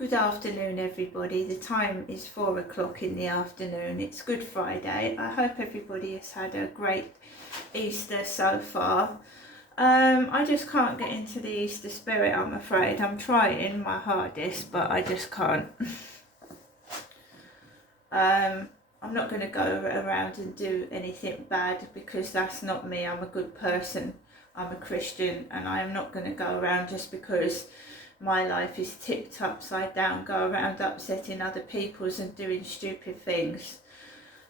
Good afternoon, everybody. The time is 4 o'clock in the afternoon. It's Good Friday. I hope everybody has had a great Easter so far. I just can't get into the Easter spirit, I'm afraid. I'm trying my hardest, but I just can't. I'm not going to go around and do anything bad because that's not me. I'm a good person. I'm a Christian, and I am not going to go around just because my life is tipped upside down, go around upsetting other people's and doing stupid things.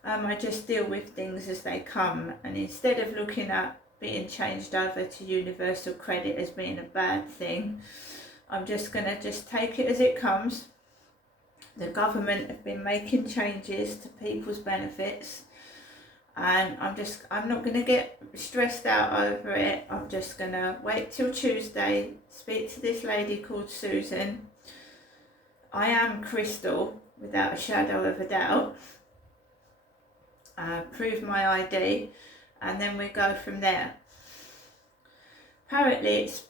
I just deal with things as they come, and instead of looking at being changed over to universal credit as being a bad thing, I'm just going to take it as it comes. The government have been making changes to people's benefits, and I'm not going to get stressed out over it. I'm just going to wait till Tuesday, speak to this lady called Susan. I am Crystal, without a shadow of a doubt. Prove my ID, and then we go from there. Apparently it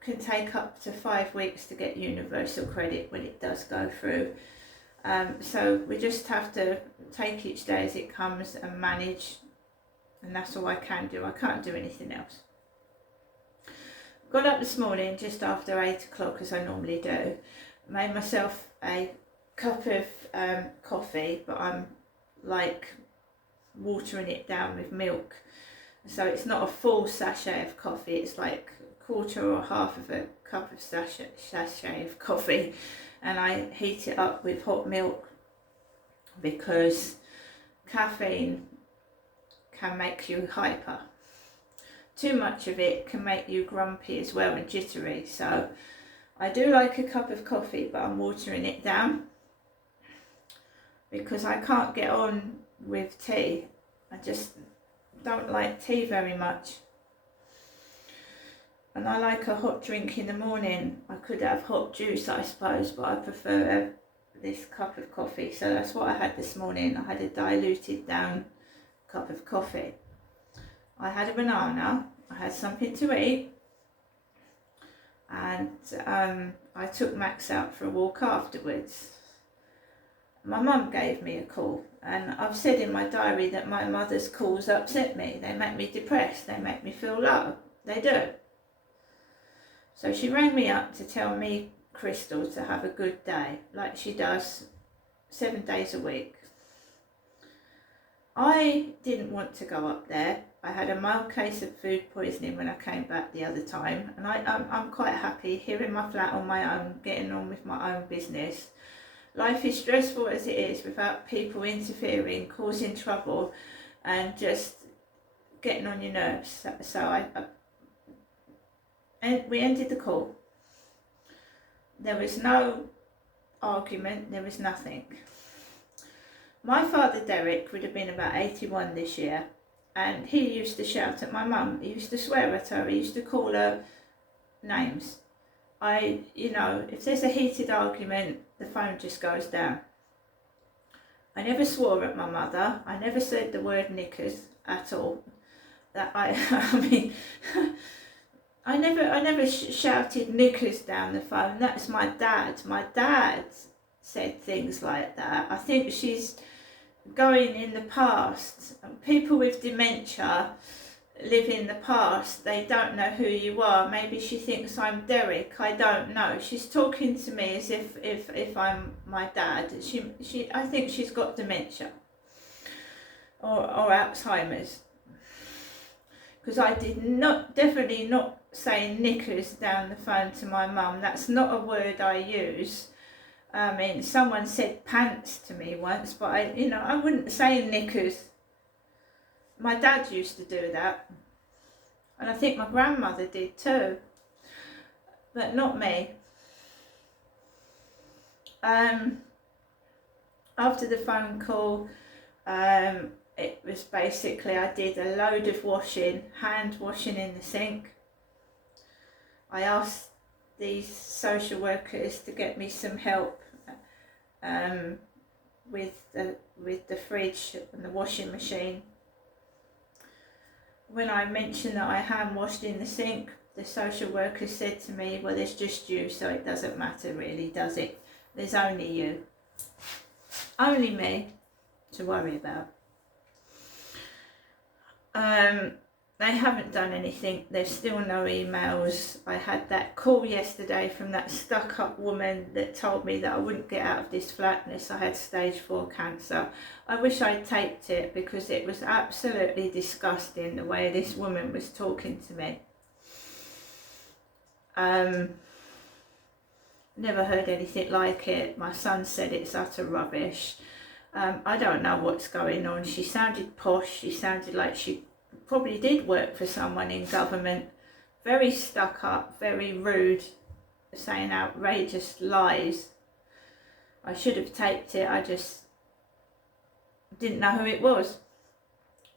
can take up to 5 weeks to get universal credit when it does go through. So we just have to take each day as it comes and manage, and that's all I can do. I can't do anything else. Got up this morning just after 8 o'clock as I normally do, made myself a cup of coffee, but I'm like watering it down with milk, so it's not a full sachet of coffee, it's like a quarter or half of a cup of sachet of coffee, and I heat it up with hot milk because caffeine can make you hyper. Too much of it can make you grumpy as well and jittery, so I do like a cup of coffee, but I'm watering it down because I can't get on with tea. I just don't like tea very much. And I like a hot drink in the morning. I could have hot juice, I suppose, but I prefer this cup of coffee. So that's what I had this morning. I had a diluted down cup of coffee. I had a banana. I had something to eat. And I took Max out for a walk afterwards. My mum gave me a call, and I've said in my diary that my mother's calls upset me. They make me depressed. They make me feel low. They do. So she rang me up to tell me, Crystal, to have a good day, like she does 7 days a week. I didn't want to go up there. I had a mild case of food poisoning when I came back the other time, and I'm quite happy here in my flat on my own, getting on with my own business. Life is stressful as it is without people interfering, causing trouble, and just getting on your nerves. So and we ended the call. There was no argument, there was nothing. My father Derek would have been about 81 this year, and he used to shout at my mum. He used to swear at her. He used to call her names. If there's a heated argument, the phone just goes down. I never swore at my mother. I never said the word knickers at all. I never shouted knickers down the phone. That's my dad. My dad said things like that. I think she's going in the past. People with dementia live in the past. They don't know who you are. Maybe she thinks I'm Derek. I don't know. She's talking to me as if I'm my dad. I think she's got dementia or Alzheimer's. Because I definitely not say knickers down the phone to my mum. That's not a word I use. I mean, someone said pants to me once, but I wouldn't say knickers. My dad used to do that, and I think my grandmother did too, but not me. After the phone call, it was basically I did a load of washing, hand washing in the sink. I asked these social workers to get me some help with the fridge and the washing machine. When I mentioned that I hand washed in the sink, the social worker said to me, well, there's just you, so it doesn't matter really, does it? There's only you. Only me to worry about. They haven't done anything. There's still no emails. I had that call yesterday from that stuck up woman that told me that I wouldn't get out of this flat unless I had stage 4 cancer. I wish I'd taped it because it was absolutely disgusting the way this woman was talking to me. Never heard anything like it. My son said it's utter rubbish. I don't know what's going on. She sounded posh. She sounded like she probably did work for someone in government. Very stuck up, very rude, saying outrageous lies. I should have taped it. I just didn't know who it was.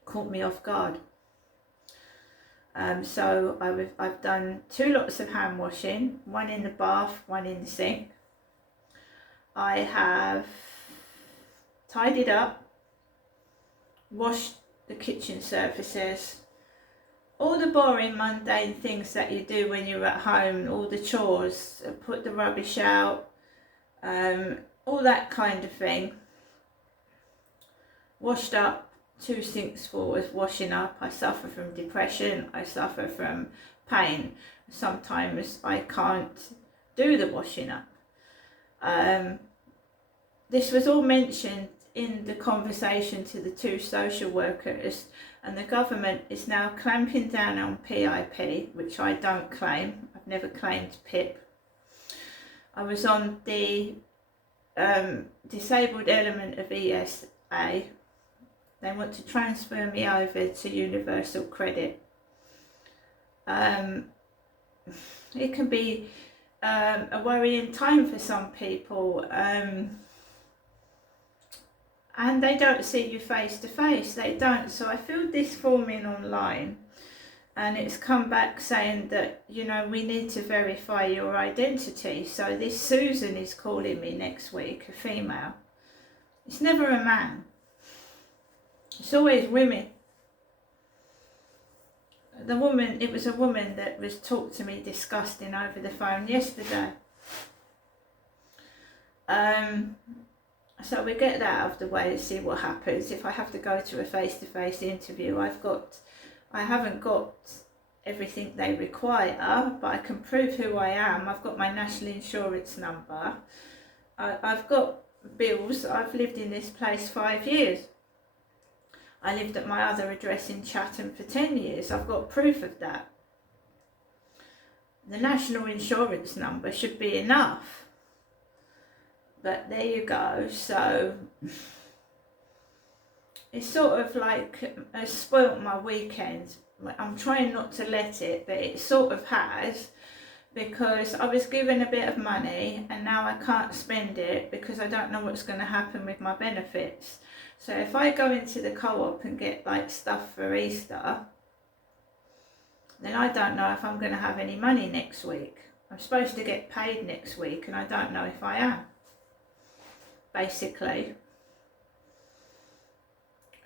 Caught me off guard. So I've done 2 lots of hand washing, one in the bath, one in the sink. I have tidied up, washed the kitchen surfaces, all the boring mundane things that you do when you're at home, all the chores, put the rubbish out, all that kind of thing. Washed up, 2 sinks full of washing up. I suffer from depression, I suffer from pain. Sometimes I can't do the washing up. This was all mentioned in the conversation to the 2 social workers, and the government is now clamping down on PIP, which I don't claim. I've never claimed PIP. I was on the disabled element of ESA. They want to transfer me over to universal credit. It can be a worrying time for some people. And they don't see you face to face, they don't. So I filled this form in online and it's come back saying that, you know, we need to verify your identity. So this Susan is calling me next week, a female. It's never a man. It's always women. The woman, it was a woman that was talked to me disgusting over the phone yesterday. So we get that out of the way and see what happens. If I have to go to a face-to-face interview, I haven't got everything they require, but I can prove who I am. I've got my national insurance number. I've got bills. I've lived in this place 5 years. I lived at my other address in Chatham for 10 years. I've got proof of that. The national insurance number should be enough. But there you go. So it's sort of like has spoilt my weekend. I'm trying not to let it, but it sort of has, because I was given a bit of money and now I can't spend it because I don't know what's going to happen with my benefits. So if I go into the co-op and get like stuff for Easter, then I don't know if I'm going to have any money next week. I'm supposed to get paid next week and I don't know if I am, basically.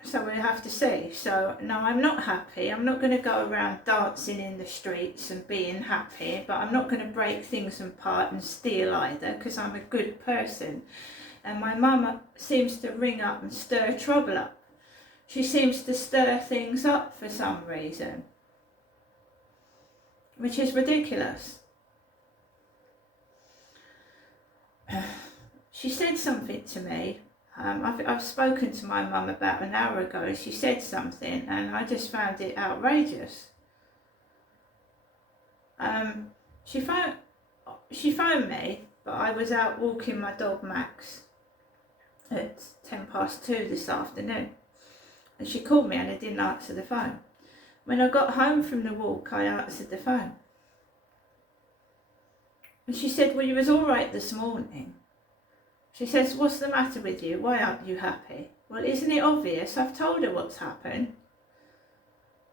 So we have to see. So no, I'm not happy. I'm not going to go around dancing in the streets and being happy, but I'm not going to break things apart and steal either, because I'm a good person. And my mum seems to ring up and stir trouble up. She seems to stir things up for some reason, which is ridiculous. She said something to me. I've spoken to my mum about an hour ago. She said something and I just found it outrageous. She phoned me, but I was out walking my dog Max at 2:10 this afternoon, and she called me and I didn't answer the phone. When I got home from the walk, I answered the phone. And she said, well, you was all right this morning. She says, what's the matter with you? Why aren't you happy? Well, isn't it obvious? I've told her what's happened.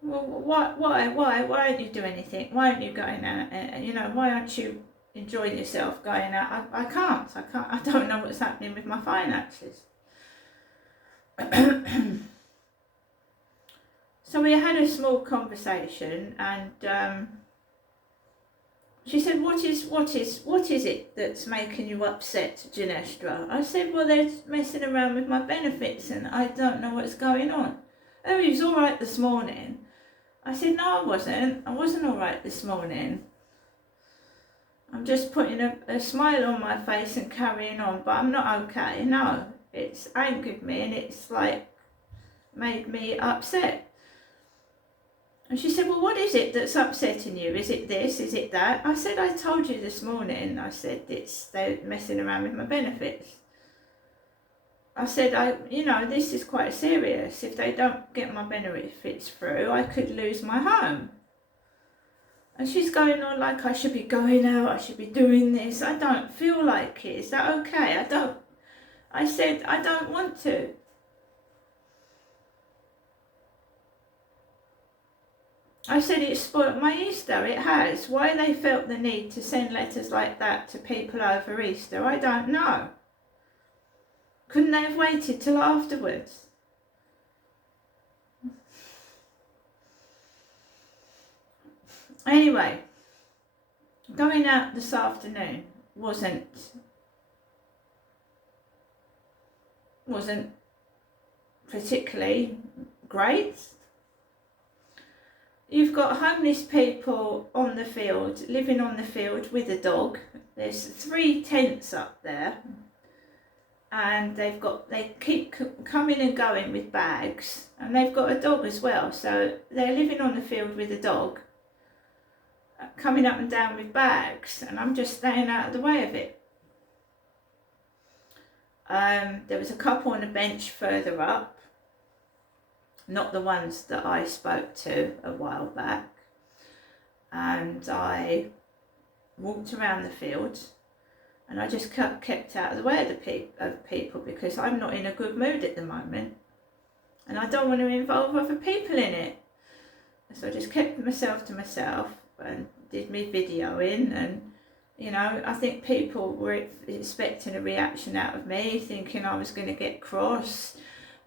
Well, why don't you do anything? Why aren't you going out? Why aren't you enjoying yourself going out? I can't. I don't know what's happening with my finances. So we had a small conversation, and she said, what is it that's making you upset, Ginestra? I said, well, they're messing around with my benefits and I don't know what's going on. Oh, he was all right this morning. I said, no, I wasn't all right this morning. I'm just putting a smile on my face and carrying on, but I'm not okay. No, it's angered me and it's like made me upset. And she said, well, what is it that's upsetting you? Is it this? Is it that? I said, I told you this morning. I said, they're messing around with my benefits. I said, this is quite serious. If they don't get my benefits through, I could lose my home. And she's going on like I should be going out, I should be doing this. I don't feel like it. Is that okay? I said, I don't want to. I said, it spoilt my Easter. It has. Why they felt the need to send letters like that to people over Easter, I don't know. Couldn't they have waited till afterwards? Anyway, going out this afternoon wasn't particularly great. You've got homeless people on the field, living on the field with a dog. There's 3 tents up there and they keep coming and going with bags, and they've got a dog as well, so they're living on the field with a dog, coming up and down with bags, and I'm just staying out of the way of it. There was a couple on a bench further up, not the ones that I spoke to a while back, and I walked around the field and I just kept out of the way of people because I'm not in a good mood at the moment and I don't want to involve other people in it. So I just kept myself to myself and did me videoing, and I think people were expecting a reaction out of me, thinking I was going to get cross.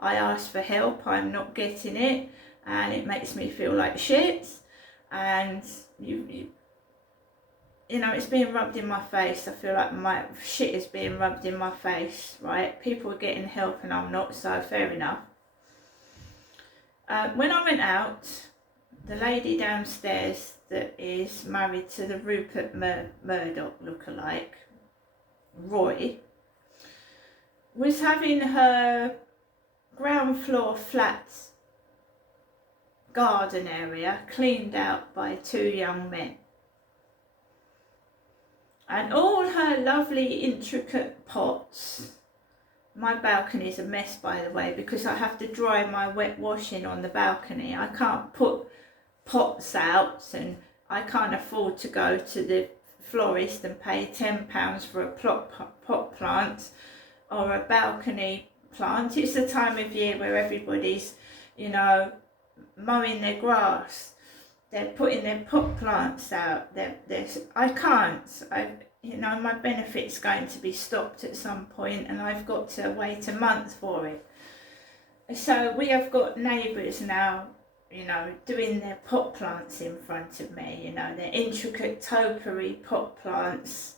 I asked for help, I'm not getting it, and it makes me feel like shit, and it's being rubbed in my face. I feel like my shit is being rubbed in my face, right? People are getting help and I'm not, so fair enough. When I went out, the lady downstairs that is married to the Rupert Murdoch lookalike, Roy, was having her ground floor flat garden area cleaned out by 2 young men. And all her lovely intricate pots. My balcony is a mess, by the way, because I have to dry my wet washing on the balcony. I can't put pots out, and I can't afford to go to the florist and pay £10 for a pot plant or a balcony plant. It's the time of year where everybody's, mowing their grass. They're putting their pot plants out. I can't. My benefit's going to be stopped at some point, and I've got to wait a month for it. So we have got neighbours now, doing their pot plants in front of me. Their intricate topiary pot plants.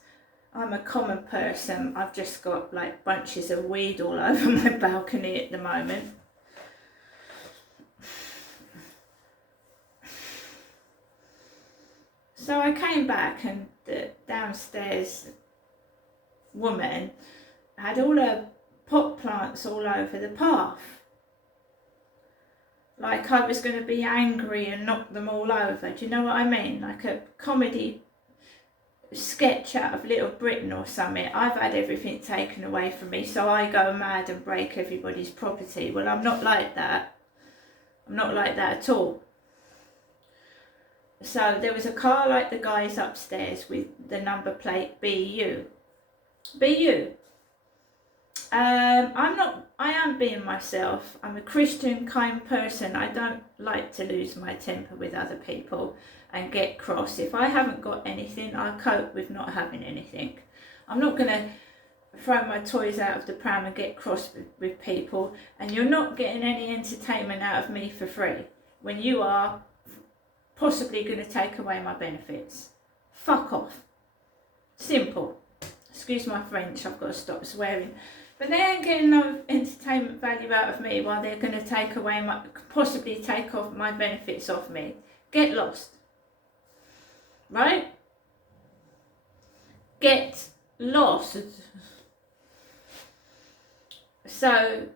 I'm a common person. I've just got like bunches of weed all over my balcony at the moment. So I came back, and the downstairs woman had all her pot plants all over the path. Like I was going to be angry and knock them all over. Do you know what I mean? Like a comedy sketch out of Little Britain or something. I've had everything taken away from me, so I go mad and break everybody's property. Well, I'm not like that. I'm not like that at all. So there was a car like the guys upstairs with the number plate BU. BU. I am being myself. I'm a Christian, kind person. I don't like to lose my temper with other people and get cross. If I haven't got anything, I'll cope with not having anything. I'm not going to throw my toys out of the pram and get cross with people, and you're not getting any entertainment out of me for free when you are possibly going to take away my benefits. fuck off. Simple. Excuse my French, I've got to stop swearing. But they ain't getting no entertainment value out of me while they're going to take away possibly take off my benefits off me. Get lost. Right? Get lost. So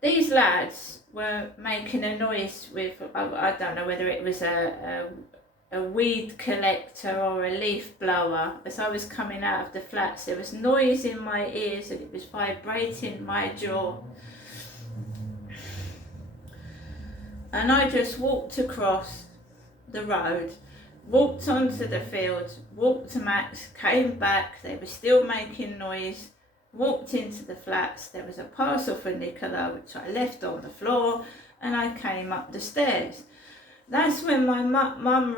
these lads were making a noise with, I don't know whether it was a weed collector or a leaf blower. As I was coming out of the flats, there was noise in my ears and it was vibrating my jaw. And I just walked across the road, walked onto the field, walked to Max, came back, they were still making noise, walked into the flats, there was a parcel for Nicola which I left on the floor, and I came up the stairs. That's when my mum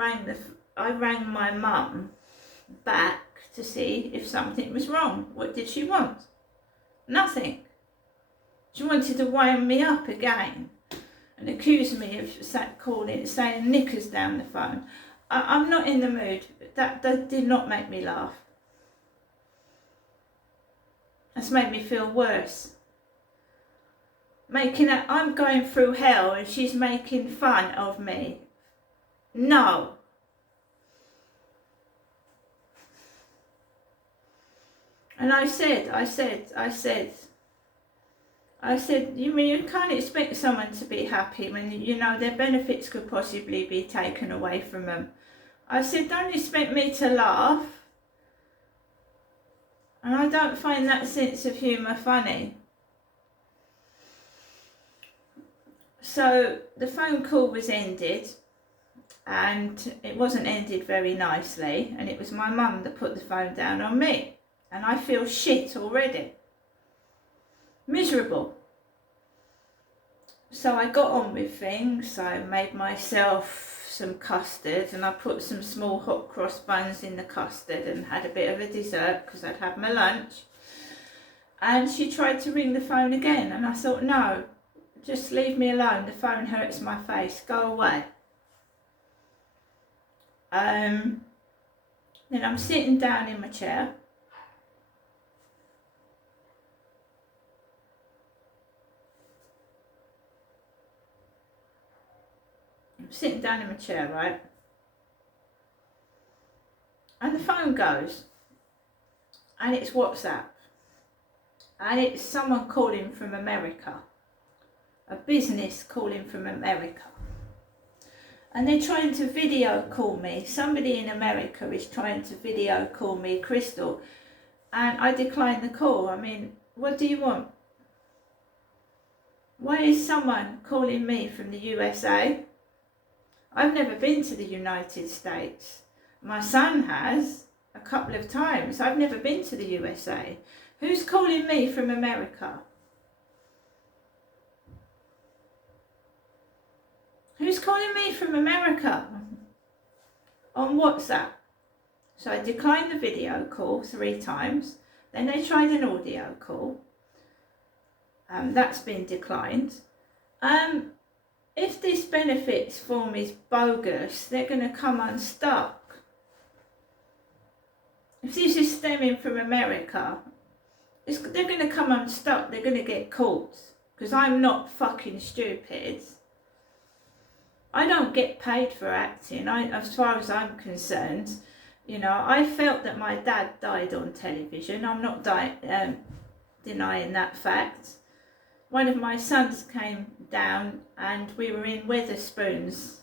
I rang my mum back to see if something was wrong. What did she want? Nothing. She wanted to wind me up again and accuse me of saying Nickers down the phone. I'm not in the mood. That did not make me laugh. That's made me feel worse. I'm going through hell and she's making fun of me. No. And I said, you mean you can't expect someone to be happy when, you know, their benefits could possibly be taken away from them. I said, don't expect me to laugh. And I don't find that sense of humour funny. So the phone call was ended, and it wasn't ended very nicely, and it was my mum that put the phone down on me. And I feel shit already. Miserable. So I got on with things. I made myself some custard and I put some small hot cross buns in the custard and had a bit of a dessert because I'd had my lunch. And she tried to ring the phone again and I thought, no, just leave me alone. The phone hurts my face. Go away. Then I'm sitting down in my chair. Sitting down in my chair, right? And the phone goes, and it's WhatsApp, and it's someone calling from America, a business calling from America, and they're trying to video call me. Somebody in America is trying to video call me, Crystal, and I declined the call. I mean, what do you want? Why is someone calling me from the USA? I've never been to the United States. My son has a couple of times. I've never been to the USA. Who's calling me from America? Who's calling me from America? On WhatsApp. So I declined the video call 3 times. Then they tried an audio call. That's been declined. If this benefits form is bogus, they're going to come unstuck. If this is stemming from America, they're going to come unstuck. They're going to get caught. Because I'm not fucking stupid. I don't get paid for acting. As far as I'm concerned, you know, I felt that my dad died on television. I'm not denying that fact. One of my sons came down and we were in Wetherspoons,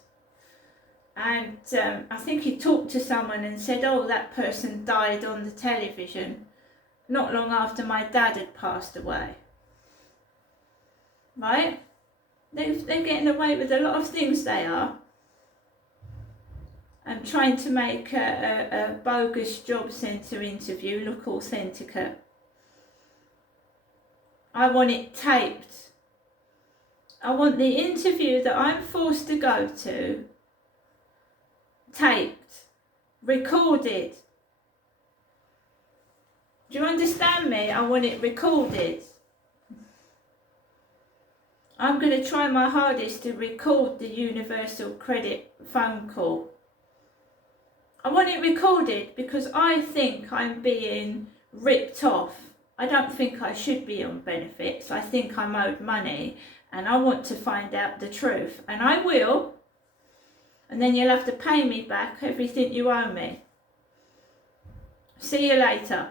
and I think he talked to someone and said, oh, that person died on the television not long after my dad had passed away. Right? They're getting away with a lot of things, they are. And trying to make a bogus job centre interview look authenticate. I want it taped. I want the interview that I'm forced to go to taped, recorded. Do you understand me? I want it recorded. I'm going to try my hardest to record the Universal Credit phone call. I want it recorded because I think I'm being ripped off. I don't think I should be on benefits. I think I'm owed money and I want to find out the truth. And I will. And then you'll have to pay me back everything you owe me. See you later.